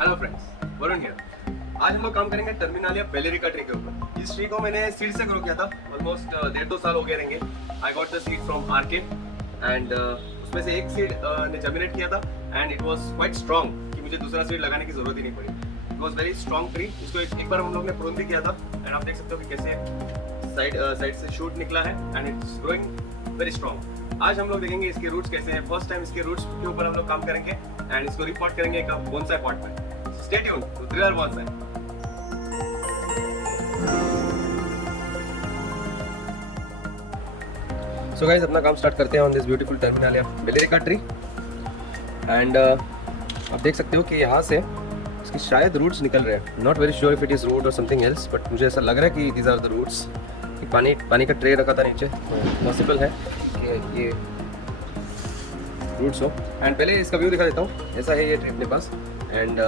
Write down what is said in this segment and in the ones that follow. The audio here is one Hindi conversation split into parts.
Hello friends, Varun here. आज हम लोग काम करेंगे टर्मिनालिया बेलेरिका ट्री के ऊपर। इस ट्री को मैंने सीड से ग्रो किया था, ऑलमोस्ट 1.5-2 साल हो गए रहेंगे। I got the seed from RK and उसमें से एक सीड ने जर्मिनेट किया था and it was quite strong कि मुझे दूसरा सीड लगाने की जरूरत ही नहीं पड़ी। It was very strong tree. इसको एक बार हम लोग ने प्रून भी किया था एंड आप देख सकते हो कि कैसे साइड से शूट निकला है and it's growing very strong. आज हम लोग देखेंगे इसके रूट्स कैसे हैं। फर्स्ट टाइम इसके रूट्स के ऊपर हम लोग काम करेंगे एंड इसको रिपोर्ट करेंगे एक बोनसाई पॉट में। Stay tuned to Thriller Bonsai. So guys, अपना काम स्टार्ट करते हैं on this beautiful Terminalia bellerica tree and आप देख सकते हो कि यहाँ से इसके शायद रूट्स निकल रहे हैं। Not very sure if it is root और समथिंग एल्स, बट मुझे ऐसा लग रहा है कि दीज आर द रूट्स। पानी का ट्रे रखा था नीचे, पॉसिबल है कि ये रूट्स हो। एंड पहले इसका व्यू दिखा देता हूँ। ऐसा है ये ट्री अपने पास एंड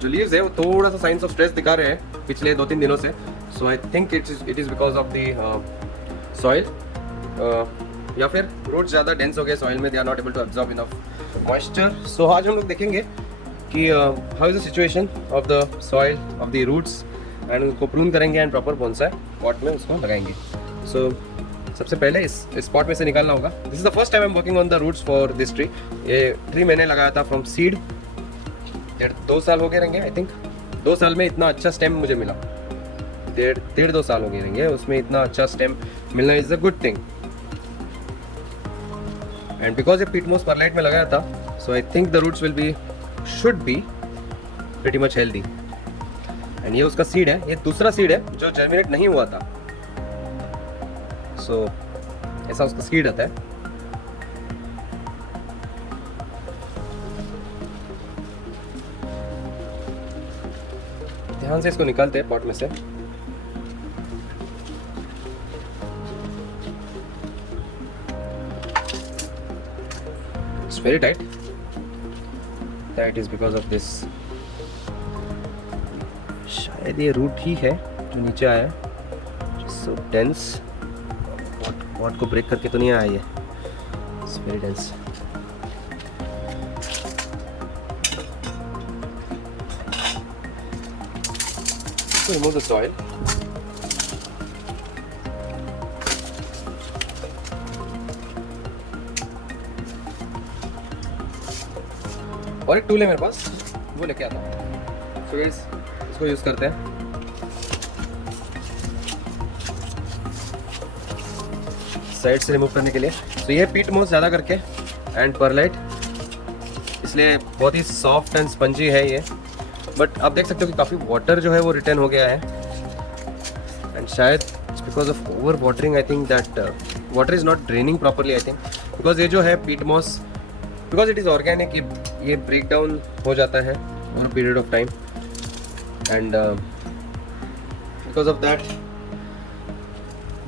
जो लीव्स है वो थोड़ा सा साइंस ऑफ स्ट्रेस दिखा रहे हैं पिछले 2-3 दिनों से। So I think it is because of the soil या फिर रूट्स ज़्यादा डेंस हो गए सॉइल में, they are not able to absorb enough moisture. So आज हम लोग देखेंगे कि how is the situation of the soil of the roots and उनको प्रून करेंगे एंड प्रॉपर बोनसाई पॉट में उसको लगाएंगे। सो सबसे पहले इस पॉट में से निकालना होगा। This is the first time I am working on the roots for this tree. ये ट्री मैंने लगाया था फ्रॉम सीड 1.5-2 साल हो गए रहेंगे आई थिंक। 2 साल में इतना अच्छा स्टेम मुझे मिला। 1.5-2 साल हो गए रहेंगे, उसमें इतना अच्छा स्टेम मिलना is a good thing. And because ये पीटमोस परलाइट में लगाया था, so I think the roots should be pretty much healthy. And ये उसका सीड है, ये दूसरा सीड है जो जर्मिनेट नहीं हुआ था। सो ऐसा उसका सीड आता है। ध्यान से इसको निकालते हैं पॉट में से। It's very tight. That is because of this. शायद ये रूट ही है जो नीचे आया है। सो डेंस। पॉट को ब्रेक करके तो नहीं आया ये। It's very dense. So remove the soil. और एक टूल है मेरे पास, वो लेके आता हूँ। So guys, इसको यूज करते हैं। साइड से रिमूव करने के लिए। तो ये पीटमोस ज़्यादा करके एंड परलाइट, इसलिए बहुत ही सॉफ्ट एंड स्पंजी है ये। बट आप देख सकते हो कि काफ़ी वाटर जो है वो रिटर्न हो गया है एंड शायद it's because of over watering. I think that water is not draining properly. I think because ये जो है पीटमोस, बिकॉज इट इज़ ऑर्गेनिक, ये ब्रेक डाउन हो जाता है over period of time and because of that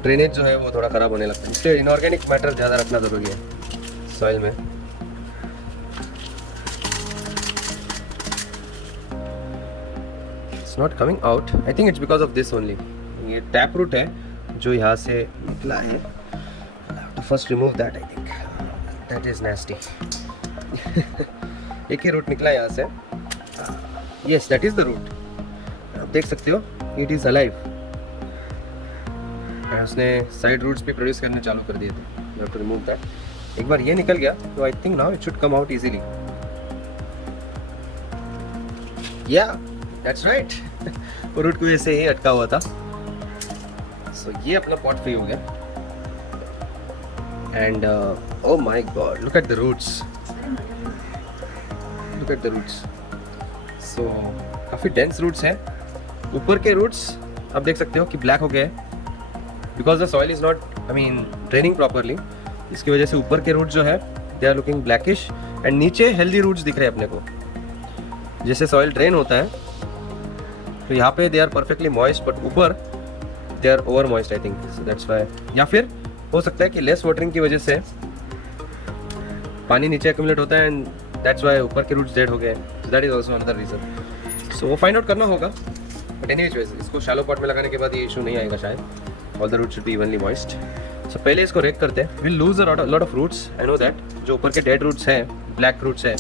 drainage जो है वो थोड़ा ख़राब होने लगता है। इसलिए इनऑर्गेनिक मैटर ज़्यादा रखना ज़रूरी है सॉइल में। Not coming out. I think it's because of this only. ये टैप रूट है जो यहाँ से निकला है। To first remove that. I think that is nasty. एक ही रूट निकला यहाँ से। Yes, that is the root. आप देख सकते हो इट इज अलाइव। उसने साइड रूट्स भी प्रोड्यूस करने चालू कर दिए थे। You have to remove that. एक बार ये निकल गया तो I think now it should come out easily. या दैट्स राइट। वो रूट को ऐसे ही अटका हुआ था। सो ये अपना पॉट फ्री हो गया and oh my God, look at the roots, look at the roots. So काफ़ी डेंस रूट्स हैं। ऊपर के रूट्स आप देख सकते हो कि ब्लैक हो गए because the soil is not draining properly. इसकी वजह से ऊपर के रूट जो है they are looking blackish and नीचे हेल्दी रूट्स दिख रहे हैं अपने को। जैसे सॉइल ड्रेन होता है तो यहाँ पे they are perfectly moist, but ऊपर they are over moist I think. So that's why. या फिर हो सकता है कि लेस वाटरिंग की वजह से पानी नीचे एक्यूमुलेट होता है एंड दैट्स व्हाई ऊपर के रूट्स डेड हो गए। That is also another reason. So वो फाइंड आउट करना होगा। बट एनीवेज इसको शैलो पॉट में लगाने के बाद ये इशू नहीं आएगा शायद। All the roots should be evenly moist. So पहले इसको रेक करते हैं। Will lose a lot of roots. I know that जो ऊपर के डेड रूट्स हैं, ब्लैक रूट्स हैं,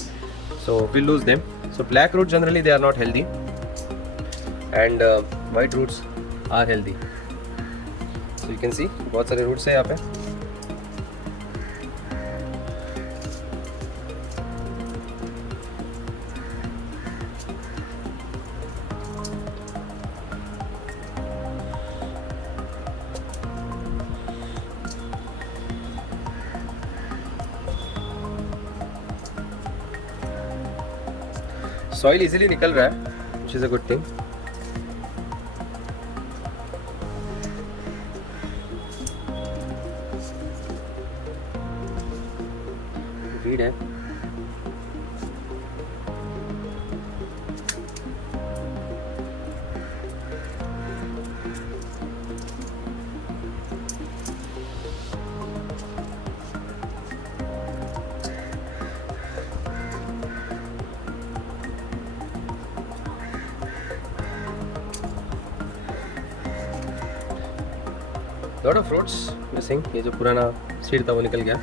so will lose them. So black roots generally they are not healthy, and white roots are healthy. So you can see बहुत सारे roots है यहाँ पे. सॉइल इजीली निकल रहा है, which is a good thing. Weed है. Lot of fruits missing. ये जो पुराना सीड था वो निकल गया.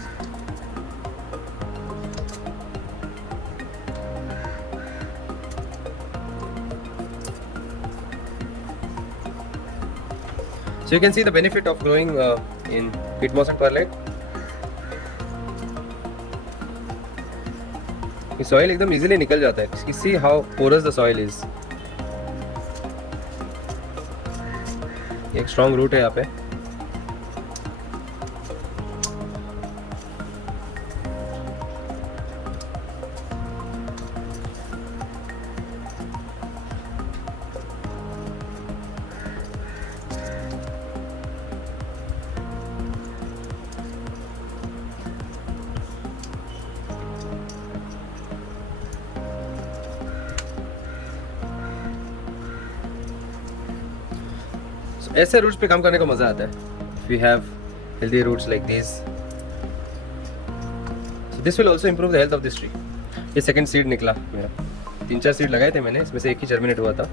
So you can see the benefit of growing in peat moss and perlite. ये soil एकदम easily निकल जाता है. See how porous the soil is. एक strong root है यहाँ पे. ऐसे रूट्स पे काम करने का मजा आता है. We have healthy roots like this. So this will also improve the health of this tree. ये सेकंड सीड निकला मेरा. 3-4 सीड लगाए थे मैंने, इसमें से एक ही जर्मिनेट हुआ था.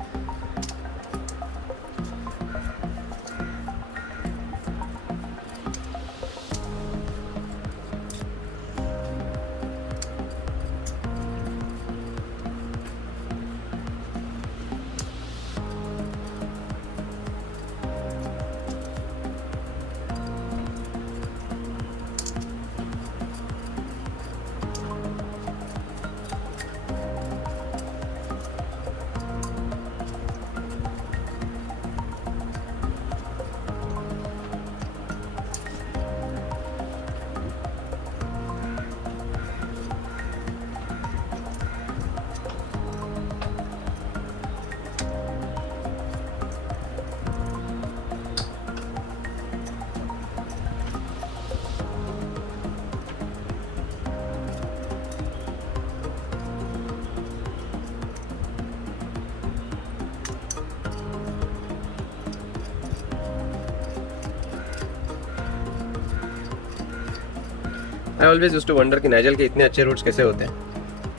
I always used to wonder कि नाइजल के इतने अच्छे रूट्स कैसे होते हैं,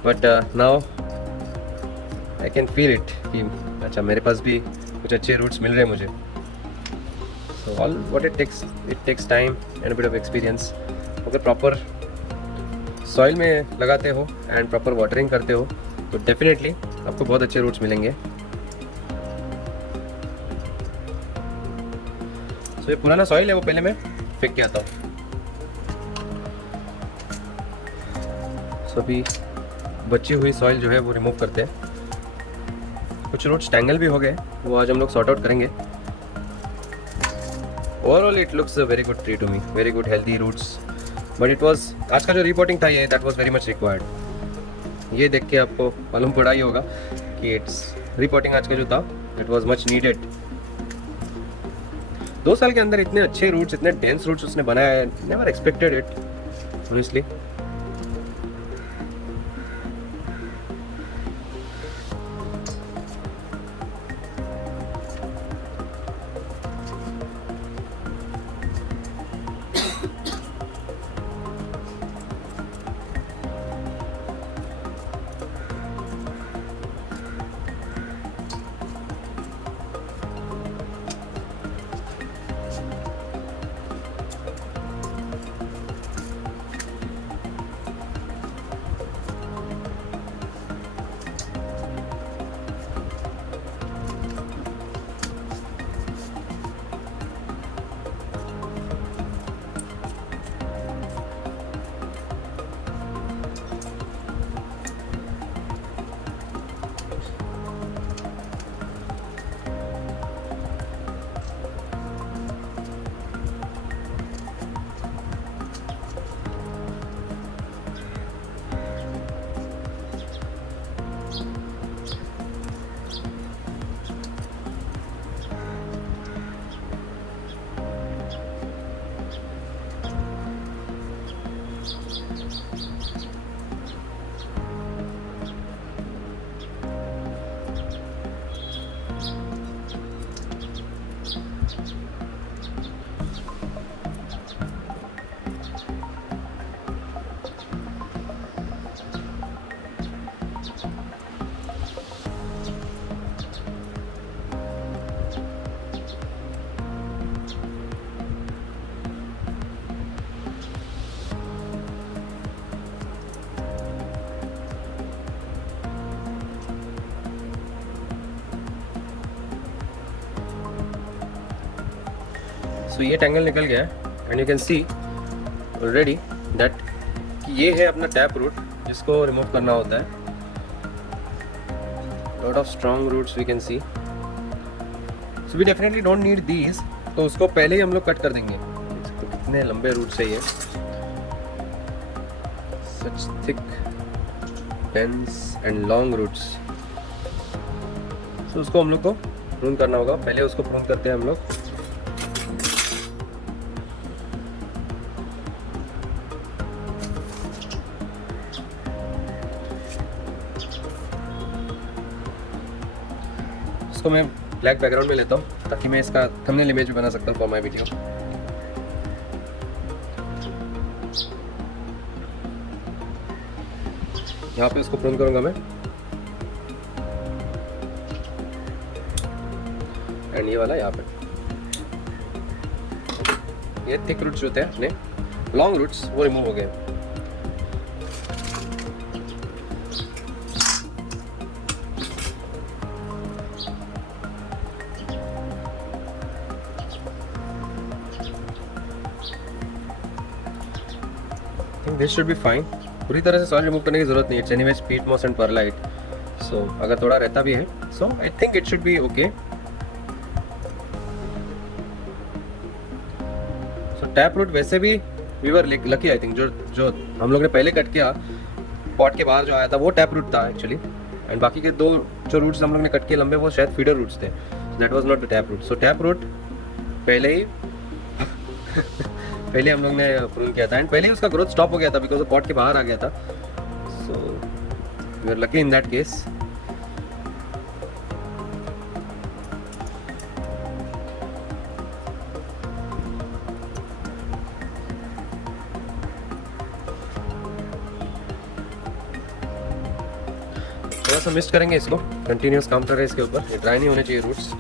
but now I can feel it कि अच्छा मेरे पास भी कुछ अच्छे रूट्स मिल रहे हैं मुझे. So all what it takes time and bit of experience. अगर प्रॉपर सॉइल में लगाते हो एंड प्रॉपर वाटरिंग करते हो तो डेफिनेटली आपको बहुत अच्छे रूट्स मिलेंगे. सो ये पुराना सॉइल है वो पहले मैं फेंक के आता हूँ. सो अभी बची हुई सॉइल जो है वो रिमूव करते हैं. कुछ रूट्स टैंगल भी हो गए, वो आज हम लोग सॉर्ट आउट करेंगे. Overall it looks a very good tree to me, very good healthy roots. But it was आज का जो रिपोर्टिंग था ये that was very much required. ये देख के आपको मालूम पड़ा ही होगा कि इट्स रिपोर्टिंग आज का जो था इट वाज मच नीडेड. 2 साल के अंदर इतने अच्छे रूट्स, इतने डेंस रूट्स उसने बनाया है. Never expected it honestly. So ये टैंगल निकल गया है and you can see already that कि ये है अपना टैप रूट जिसको रिमूव करना होता है. Lot of strong roots we can see. So we definitely don't need these. तो उसको पहले ही हम लोग कट कर देंगे. तो कितने लंबे रूट्स है ये, such thick dense and long roots. So उसको हम लोग को प्रून करना होगा. पहले उसको प्रून करते हैं हम लोग. इसको मैं ब्लैक बैकग्राउंड में लेता हूँ ताकि मैं इसका थंबनेल इमेज भी बना सकता हूँ फॉर माय वीडियो. यहाँ पे इसको प्रून करूँगा मैं. एंड ये वाला यहाँ पे. ये थिक रूट्स जो थे अपने लॉन्ग रूट्स वो रिमूव हो गए. This should be fine. पूरी तरह से सॉइल रिमूव करने की जरूरत नहीं है. It's anyways peat moss and perlite. So अगर थोड़ा रहता भी है so I think it should be okay. So tap root वैसे भी we were lucky I think. जो हम लोग ने पहले कट किया पॉट के बाहर जो आया था वो टैप रूट था एक्चुअली. एंड बाकी के दो जो रूट्स हम लोग ने कट किए लंबे वो शायद फीडर रूट्स थे. That was not the tap root. So tap root पहले ही पहले हम लोग ने प्रून किया था एंड पहले ही उसका ग्रोथ स्टॉप हो गया था बिकॉज वो पॉट के बाहर आ गया था. So we are lucky in that case. थोड़ा सा मिस्ट करेंगे इसको. कंटिन्यूस काम कर रहे हैं इसके ऊपर. ये ड्राई नहीं होने चाहिए रूट्स.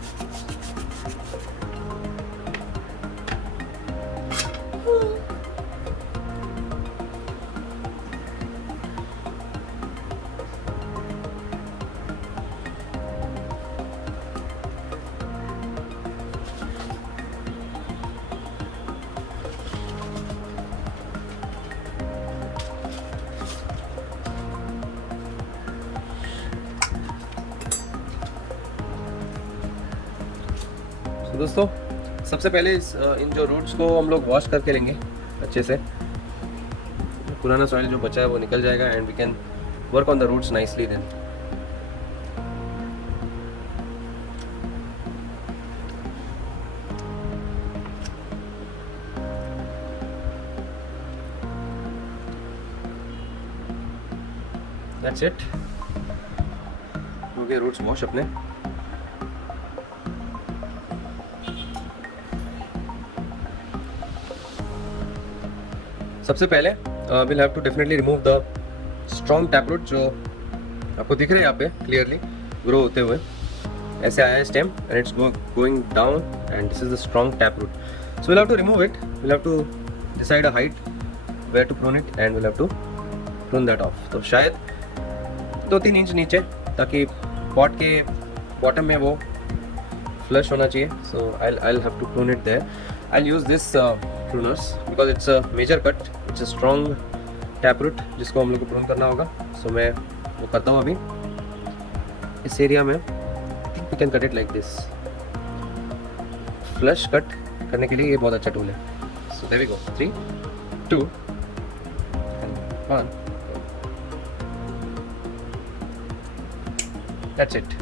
दोस्तों सबसे पहले इन जो रूट्स को हम लोग वॉश करके लेंगे अच्छे से. पुराना सॉइल जो बचा है वो निकल जाएगा and we can work on the roots nicely then. That's it. हो गए रूट्स वॉश अपने. सबसे पहले will have to definitely remove the strong tap root जो आपको दिख रहे हैं यहाँ पे क्लियरली ग्रो होते हुए. ऐसे आया है stem and it's going down and this is the strong tap root. So will have to remove it. Will have to decide a height where to prune it and will have to prune that off. तो शायद 2-3 इंच नीचे ताकि पॉट के बॉटम में वो फ्लश होना चाहिए. So I have to prune it there. I use this pruners because it's a major cut. It's a strong tap root जिसको हम लोग को prune करना होगा. So मैं वो करता हूँ अभी इस एरिया में. I think we can cut it like this. Flush cut करने के लिए ये बहुत अच्छा टूल है. So there we go. 3, 2, and 1. That's it.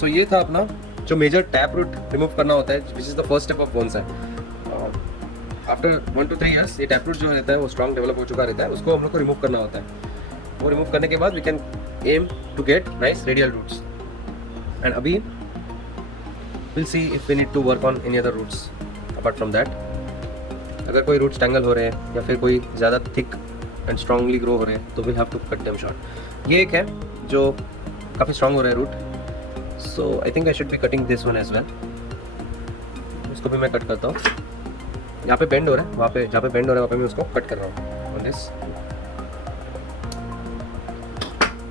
So ये था अपना जो मेजर टैप रूट रिमूव करना होता है which is the first step of bonsai. After 1 to 3 years ये टैप रूट जो रहता है वो स्ट्रॉन्ग डेवलप हो चुका रहता है. उसको हम लोग को रिमूव करना होता है. वो रिमूव करने के बाद we can aim to get nice radial roots. And अभी will see if we need to work on any other roots apart from that. अगर कोई रूट्स टैंगल हो रहे हैं या फिर कोई ज़्यादा थिक एंड स्ट्रांगली ग्रो हो रहे हैं तो will have to cut them short. ये एक है जो काफ़ी स्ट्रॉन्ग हो रहा है root. So I think I should be cutting this one as well. इसको भी मैं कट करता हूँ. यहाँ पे बेंड हो रहा है वहाँ पे जहाँ पे बेंड हो रहा है वहाँ पे मैं उसको कट कर रहा हूँ. On this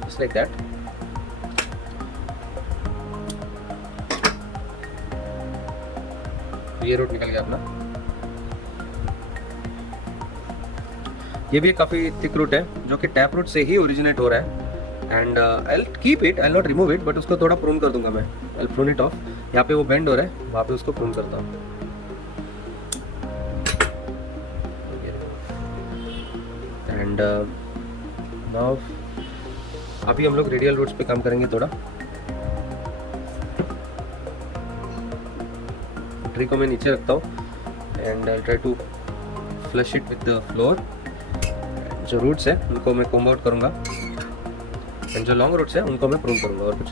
just like that. तो ये रूट निकल गया अपना। ये भी काफ़ी थिक रूट है जो कि टैप रूट से ही ओरिजिनेट हो रहा है। And I will keep it, I will not remove it, but उसको थोड़ा प्रून कर दूंगा मैं। I will prune it of. यहाँ पे वो बेंड हो रहा है, वहाँ पे उसको प्रून करता हूँ। एंड नाउ अभी हम लोग रेडियल रूट्स पे काम करेंगे थोड़ा। ट्री को मैं नीचे रखता हूँ and I try to flush it with the floor. जो रूट्स है उनको मैं कोम्ब आउट करूँगा एंड जो लॉन्ग रूट्स है उनको मैं प्रून करूँगा, और कुछ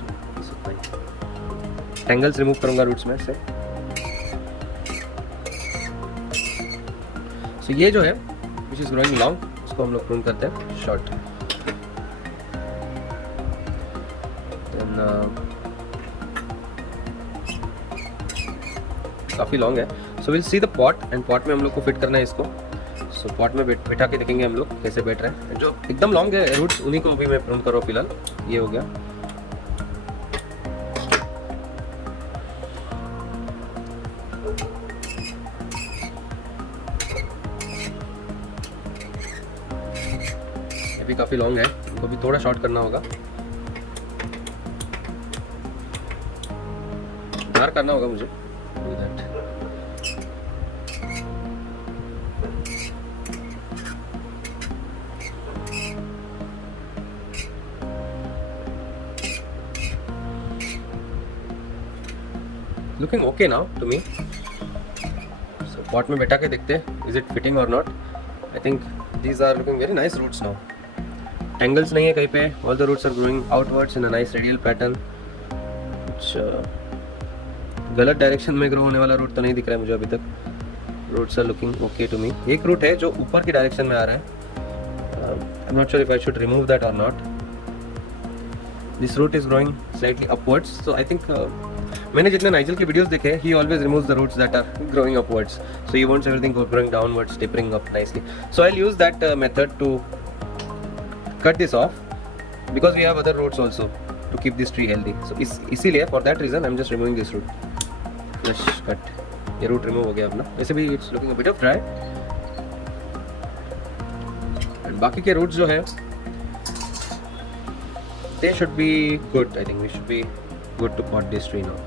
नहीं। टैंगल्स रिमूव करूँगा रूट्स में से। सो ये जो है विच इज़ ग्रोइंग लॉन्ग, उसको हम लोग प्रून करते हैं शॉर्ट। काफ़ी लॉन्ग है। So will see the pot, and pot में हम लोग को फिट करना है इसको। सो पॉट में बैठा के देखेंगे हम लोग कैसे बैठ रहे हैं। जो एकदम लॉन्ग है रूट्स उन्हीं को भी मैं प्रून कर रहा हूँ फिलहाल। ये हो गया। ये भी काफ़ी लॉन्ग है, इनको भी थोड़ा शॉर्ट करना होगा, बाहर करना होगा मुझे। Looking okay now to me. So pot में बैठा के देखते हैं इज इट फिटिंग और not. I think these are looking very nice roots now. Tangles नहीं है कहीं पे, all the roots are growing outwards in a nice radial pattern. कुछ गलत डायरेक्शन में ग्रो होने वाला रूट तो नहीं दिख रहा है मुझे अभी तक। Roots are looking okay to me. एक रूट है जो ऊपर की डायरेक्शन में आ रहा है। I am not sure if I should remove that और नॉट। This root is growing slightly upwards. So I think मैंने जितने नाइजल के वीडियोस देखे, he always removes the roots that are growing upwards, so he wants everything growing downwards, tapering up nicely. So I'll use that method to cut this off, because we have other roots also to keep this tree healthy. So इसीलिए for that reason I'm just removing this root. Flush cut. ये root remove हो गया अपना। वैसे भी it's looking a bit of dry. And बाकी के roots जो है they should be good. I think we should be good to pot this tree now.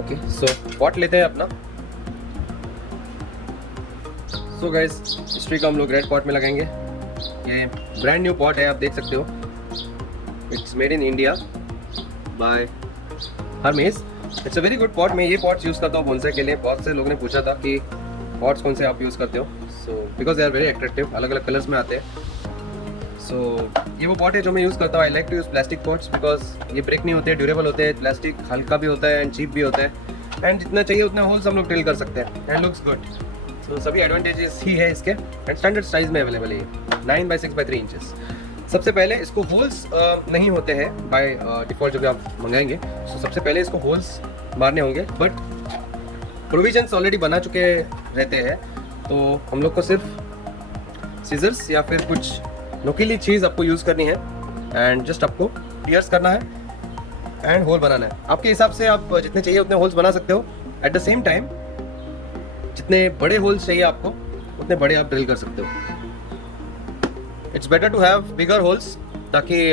Okay, so pot लेते हैं अपना। सो गाइस, इस ट्री को हम लोग रेड पॉट में लगाएंगे। ये ब्रांड न्यू पॉट है, आप देख सकते हो। It's made in India by Hermès. It's a very good pot. मैं ये पॉट्स यूज़ करता हूँ बोनसाई के लिए। बहुत से लोगों ने पूछा था कि पॉट्स कौन से आप यूज़ करते हो। So because they are very attractive, अलग अलग कलर्स में आते हैं। सो ये वो पॉट है जो मैं यूज़ करता हूँ। I like to use plastic pots because ये ब्रेक नहीं होते, ड्यूरेबल होते हैं। प्लास्टिक हल्का भी होता है एंड चीप भी होता है, एंड जितना चाहिए उतने होल्स हम लोग ड्रिल कर सकते हैं एंड लुक्स गुड। तो सभी एडवांटेजेस ही है इसके। एंड स्टैंडर्ड साइज में अवेलेबल है, 9x6x3 इंचेस। सबसे पहले इसको होल्स नहीं होते हैं बाय डिफ़ॉल्ट जब आप मंगाएंगे। तो सबसे पहले इसको होल्स मारने होंगे, बट प्रोविजन्स ऑलरेडी बना चुके रहते हैं। तो हम लोग को सिर्फ सीजर्स या फिर कुछ नोकीली चीज़ आपको यूज़ करनी है एंड जस्ट आपको पियर्स करना है एंड होल बनाना है। आपके हिसाब से आप जितने चाहिए उतने होल्स बना सकते हो। एट द सेम टाइम जितने बड़े होल्स चाहिए आपको उतने बड़े आप ड्रिल कर सकते हो। It's better to have bigger holes, ताकि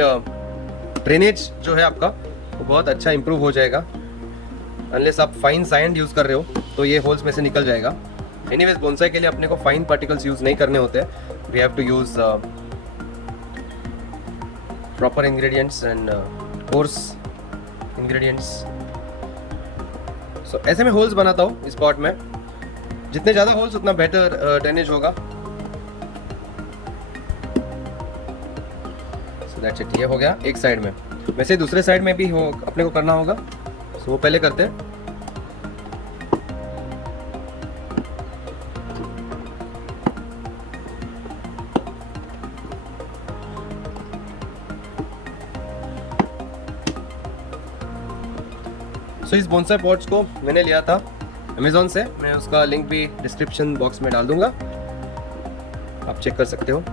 ड्रेनेज जो है आपका वो बहुत अच्छा इंप्रूव हो जाएगा। अनलेस आप फाइन सैंड यूज़ कर रहे हो तो ये होल्स में से निकल जाएगा। एनीवेज बोनसाई के लिए अपने को फाइन पार्टिकल्स यूज़ नहीं करने होते। We have to use proper ingredients and coarse ingredients. So ऐसे में होल्स बनाता हूँ इस पॉट में। जितने ज़्यादा होल्स उतना बेटर ड्रेनेज होगा। So that's it, ये हो गया एक साइड में। वैसे दूसरे साइड में भी हो अपने को करना होगा। So वो पहले करते हैं। तो इस बोनसाई पॉट्स को मैंने लिया था अमेज़ॉन से। मैं उसका लिंक भी डिस्क्रिप्शन बॉक्स में डाल दूंगा, आप चेक कर सकते हो।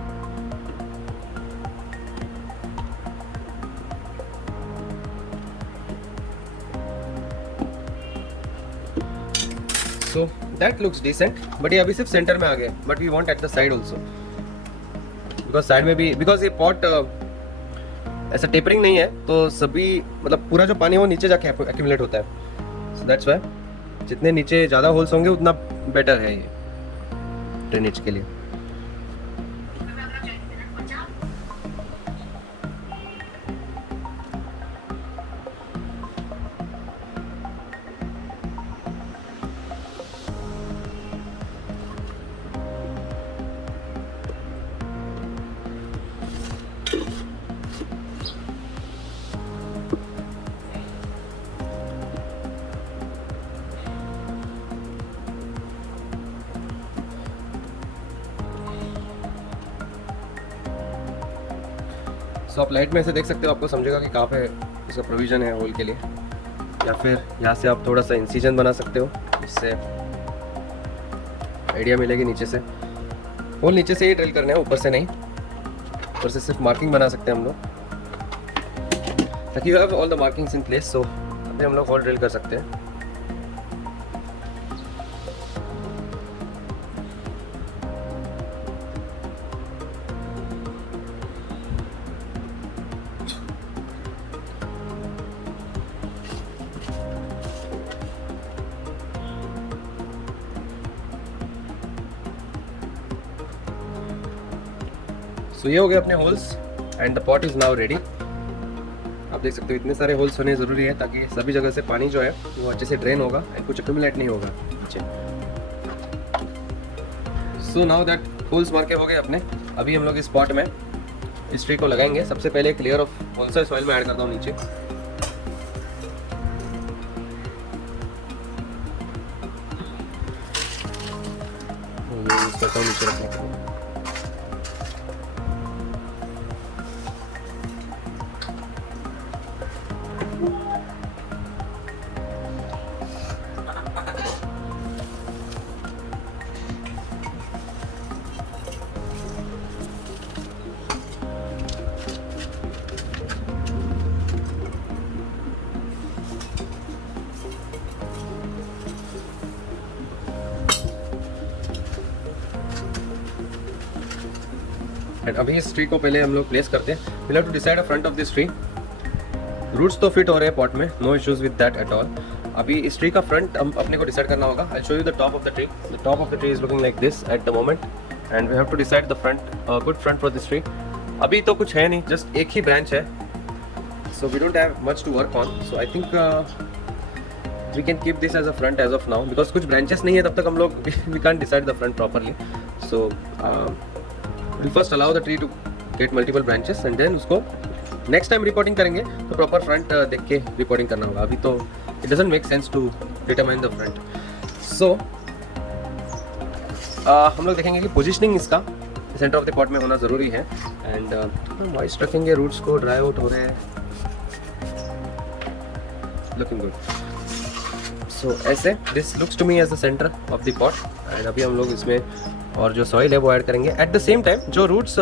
So that looks decent, but ये अभी सिर्फ सेंटर में आ गया, but we want at the side also, because side में भी, बिकॉज ये पॉट ऐसा टेपरिंग नहीं है, तो सभी मतलब पूरा जो पानी है वो नीचे जाके एक्यूमुलेट होता है, सो दैट्स वाई जितने नीचे ज़्यादा होल्स होंगे उतना बेटर है ये ड्रेनेज के लिए। सो आप लाइट में ऐसे देख सकते हो, आपको समझेगा कि कहाँ पे इसका प्रोविज़न है होल के लिए, या फिर यहाँ से आप थोड़ा सा इंसिजन बना सकते हो, इससे आइडिया मिलेगी नीचे से। होल नीचे से ही ड्रिल करना है, ऊपर से नहीं, ऊपर से सिर्फ मार्किंग बना सकते हैं हम लोग, ताकि you have all the markings in place. So अभी हम लोग होल ड्रिल कर सकते हैं। सो ये हो गए अपने holes and the pot is now ready. आप देख सकते हो इतने सारे होल्स होने ज़रूरी है ताकि सभी जगह से पानी जो है वो अच्छे से ड्रेन होगा एंड कुछ एक्यूमुलेट नहीं होगा नीचे। सो नाउ दैट होल्स मार के हो गए अपने, अभी हम लोग इस पॉट में इस ट्री को लगाएंगे। सबसे पहले एक लेयर ऑफ होल्सर सॉइल में ऐड करता हूँ नीचे। करता हूँ नीचे रखने के लिए। एंड अभी इस ट्री को पहले हम लोग प्लेस करते हैं। Will have to decide a front of this tree. Roots तो फिट हो रहे हैं पॉट में, no issues with that at all. अभी इस ट्री का फ्रंट हम अपने को डिसाइड करना होगा। I show you the top of the tree. The top of the tree is looking like this at the moment and we have to decide the front, good front for this tree. अभी तो कुछ है नहीं, जस्ट एक ही ब्रांच है, so we don't have much to work on. So I think we can keep this as a front as of now, because कुछ ब्रांचेस नहीं है तब तक हम लोग we can decide the front properly. So we'll first allow the tree to get multiple branches and then उसको नेक्स्ट टाइम रिपोर्टिंग करेंगे तो प्रॉपर फ्रंट देख के रिपोर्टिंग करना होगा। अभी तो it doesn't make sense to determine the front. So हम लोग देखेंगे कि पोजिशनिंग इसका सेंटर ऑफ द पॉट में होना ज़रूरी है। एंड मॉइस्ट रखेंगे, रूट्स को ड्राई आउट हो रहे हैं, लुकिंग गुड। सो ऐसे this looks to me as the centre of the pot. And अभी हम लोग इसमें और जो सॉइल है वो ऐड करेंगे। एट द सेम टाइम जो रूट्स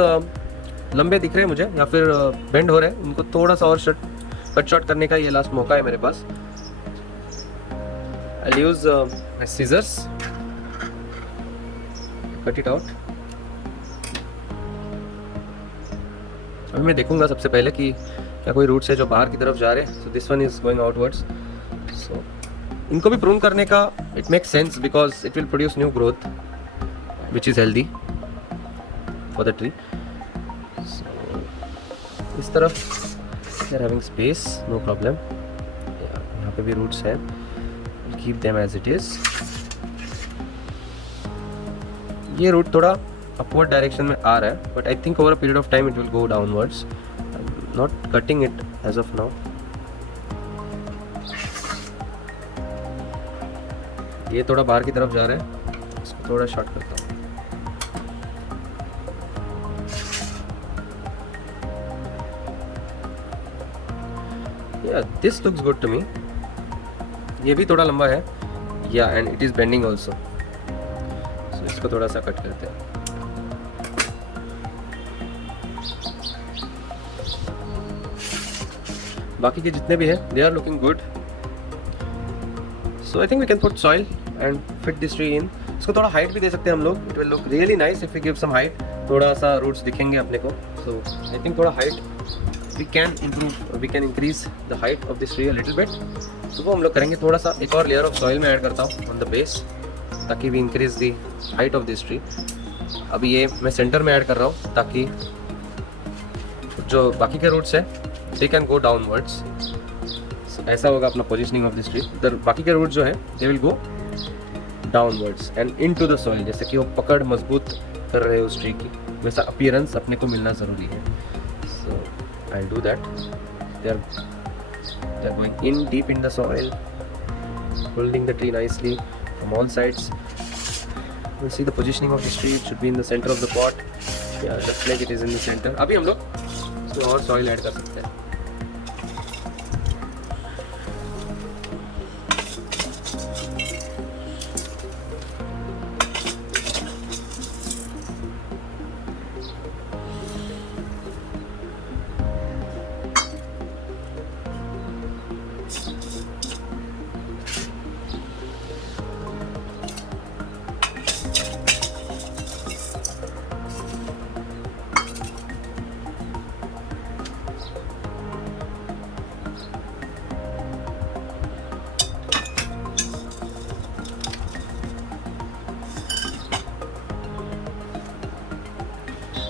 लंबे दिख रहे हैं मुझे या फिर बेंड हो रहे हैं, उनको थोड़ा सा और कट शॉर्ट करने का ये लास्ट मौका है मेरे पास। I use scissors, cut it out. अभी मैं देखूंगा सबसे पहले कि क्या कोई रूट्स है जो बाहर की तरफ जा रहे हैं। So this one is going outwards. So इनको भी प्रून करने का it makes sense because it will produce new growth which is healthy for the tree. So इस तरफ they are having space, no problem. यहाँ पे भी roots हैं, we'll keep them as it is. ये root थोड़ा upward direction में आ रहा है, but I think over a period of time it will go downwards. I'm not cutting it as of now. ये थोड़ा बाहर की तरफ जा रहा है, इसको थोड़ा शॉर्ट करता हूँ। Yeah, this looks good to me. ये भी थोड़ा लंबा है, yeah, and it is bending also. So इसको थोड़ा सा कट करते हैं। बाकी के जितने भी हैं, they are looking good. So I think we can put soil and fit this tree in. इसको थोड़ा हाइट भी दे सकते हैं हम लोग, it will look really nice if we give some height, थोड़ा सा रूट्स दिखेंगे अपने को। सो आई थिंक थोड़ा height we can improve, we can increase the height of this tree a little bit. तो वो हम लोग करेंगे। थोड़ा सा एक और लेयर ऑफ सॉइल में ऐड करता हूँ ऑन द बेस, ताकि we increase the height of this tree. अभी ये मैं सेंटर में ऐड कर रहा हूँ ताकि जो बाकी के रूट्स हैं दे कैन गो डाउनवर्ड्स। ऐसा होगा अपना पोजिशनिंग ऑफ दिस ट्री। उधर बाकी के रूट जो है they will go downwards and into the soil, जैसे कि वो पकड़ मजबूत कर रहे हैं उस ट्री की, वैसा अपीयरेंस अपने को मिलना ज़रूरी है। So I do that, they are going in deep in the soil, holding the tree nicely from all sides. We'll see the positioning of this tree. It should be in the center of the pot. Yeah, just like it is in the center. अभी हम लोग इसमें और सॉइल ऐड कर सकते हैं।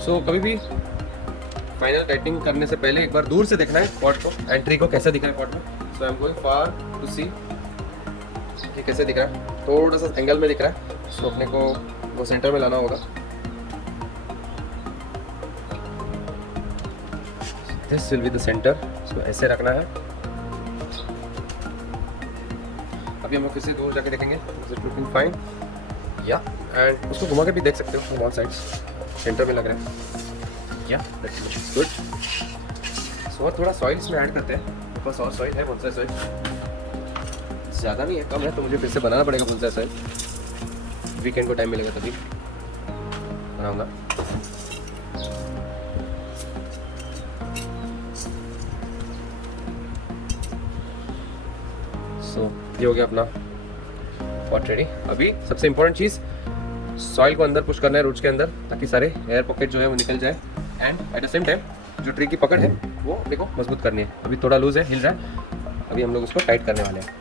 सो कभी भी फाइनल टाइटनिंग करने से पहले एक बार दूर से देखना है पॉट को एंड ट्री को कैसा दिख रहा है पॉट में। So I am going far to see कि कैसे दिख रहा है, थोड़ा सा एंगल में दिख रहा है। सो अपने को वो सेंटर में लाना होगा। This will be the centre. So ऐसे रखना है। अभी हम लोग किसी दूर जाके देखेंगे, इज इट लुकिंग फाइन या, एंड उसको घुमा के भी देख सकते हो फ्रॉम ऑल साइड्स, सेंटर में लग रहा है या, दैट्स गुड। सो और थोड़ा सॉइल इसमें ऐड करते हैं। मेरे पास और सॉइल है, कौन सा सॉइल ज़्यादा नहीं है, कम है, तो मुझे फिर से बनाना पड़ेगा कौन सा सॉइल। वीकेंड को टाइम मिलेगा तभी बनाऊंगा। सो ये हो गया अपना पॉट रेडी। अभी सबसे इम्पोर्टेंट चीज़, सॉइल को अंदर पुश करना है रूट्स के अंदर, ताकि सारे एयर पॉकेट जो है वो निकल जाए। And at the same time जो ट्री की पकड़ है वो देखो मजबूत करनी है। अभी थोड़ा लूज है, हिल रहा है, अभी हम लोग उसको टाइट करने वाले हैं।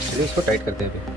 चलिए इसको टाइट करते हैं अभी।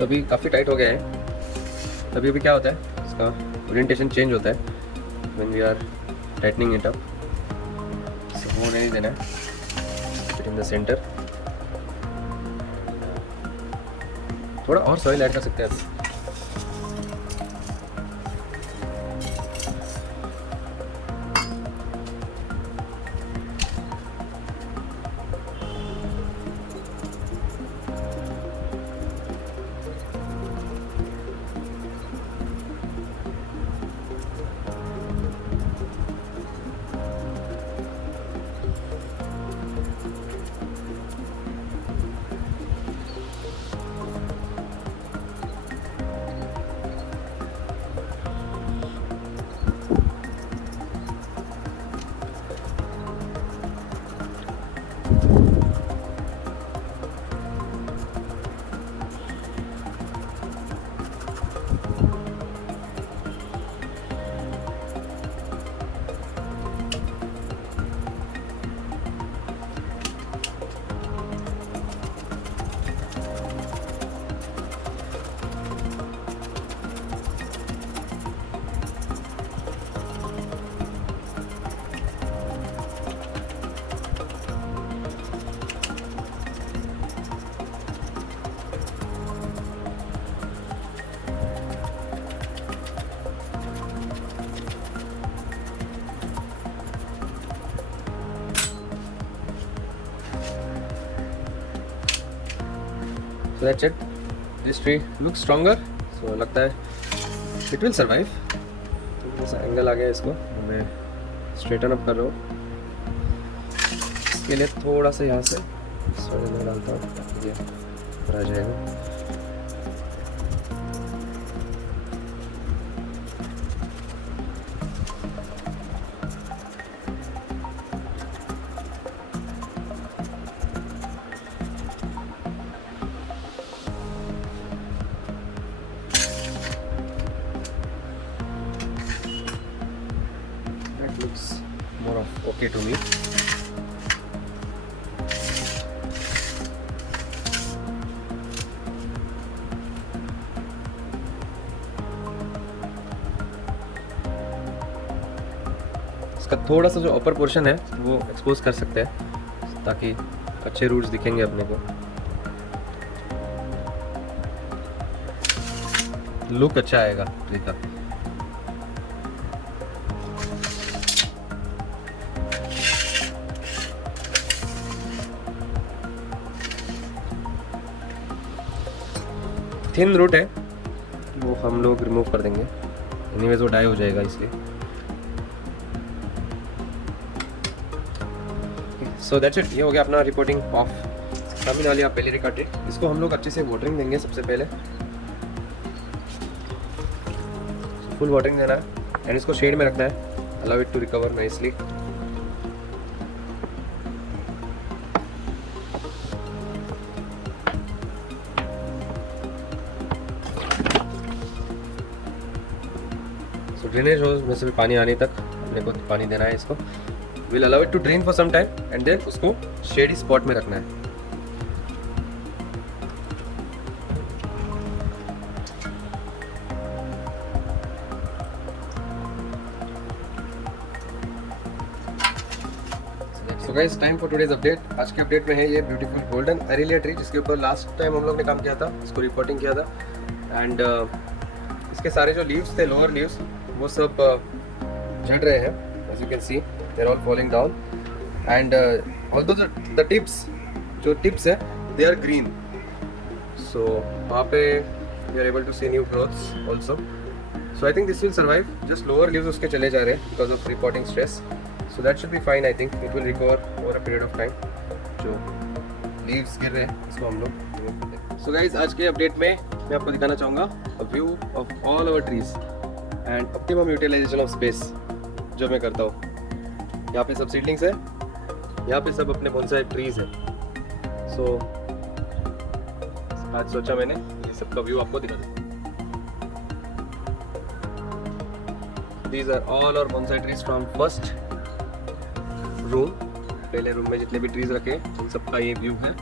तो अभी काफ़ी टाइट हो गया है। अभी अभी क्या होता है, इसका ओरिएंटेशन चेंज होता है when we are tightening it up. वो नहीं देना है इन द सेंटर। थोड़ा और सॉइल ऐड कर सकते हैं अभी। So that's it. This tree looks stronger. So लगता है it will survive. थोड़ा एंगल आ गया इसको, मैं स्ट्रेटन अप कर रहा हूँ. इसके लिए थोड़ा सा यहाँ से सॉइल में डालता हूँ ताकि ये ऊपर आ जाएगा. Looks more of okay to me. इसका थोड़ा सा जो अपर पोर्शन है वो एक्सपोज कर सकते हैं ताकि अच्छे रूट्स दिखेंगे अपने को. लुक अच्छा आएगा ट्री का. थिन रूट है वो हम लोग रिमूव कर देंगे. एनीवेज वो डाई हो जाएगा इसलिए. So that's it. ये हो गया अपना रिपोर्टिंग ऑफ टर्मिनालिया पेलिरिका ट्री. इसको हम लोग अच्छे से वाटरिंग देंगे सबसे पहले. फुल वाटरिंग देना है एंड इसको शेड में रखना है. Allow it to recover nicely. Drainage hose में से भी पानी आने तक अपने को पानी देना है इसको. Will allow it to drain for some time and then उसको शेडी स्पॉट में रखना है. So guys, time for today's update. आज के अपडेट में है ये ब्यूटीफुल गोल्डन एरेलिया ट्री जिसके ऊपर लास्ट टाइम हम लोग ने काम किया था, इसको रिपोर्टिंग किया था. एंड इसके सारे जो लीव्स थे, लोअर लीव्स, वो सब झड़ रहे हैं. As you can see they are all falling down and although the tips, जो टिप्स है दे आर ग्रीन. सो वहाँ पे we are able to see new growths also. So I think this will survive. Just lower leaves उसके चले जा रहे हैं because of repotting stress. So that should be fine. I think it will recover over a period of time. जो लीव्स गिर रहे हैं इसको हम लोग रिमूव कर दें. सो गाइज, आज के अपडेट में मैं आपको दिखाना चाहूँगा a view of all our trees and optimum utilisation of space जो मैं करता हूँ. यहाँ पे सब सीडलिंग्स है, यहाँ पे सब अपने बोनसाई ट्रीज है. सो आज सोचा मैंने ये सब का व्यू आपको दिखा दूँ. These are all our bonsai trees from first room. पहले रूम में जितने भी ट्रीज रखे उन सबका ये व्यू है.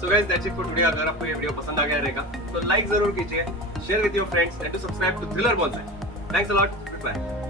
So guys, that's it for today. अगर आपको ये वीडियो पसंद आ गया रहेगा तो लाइक जरूर कीजिए, share with your friends and to subscribe to Thriller Bonsai. Thanks a lot. Good bye.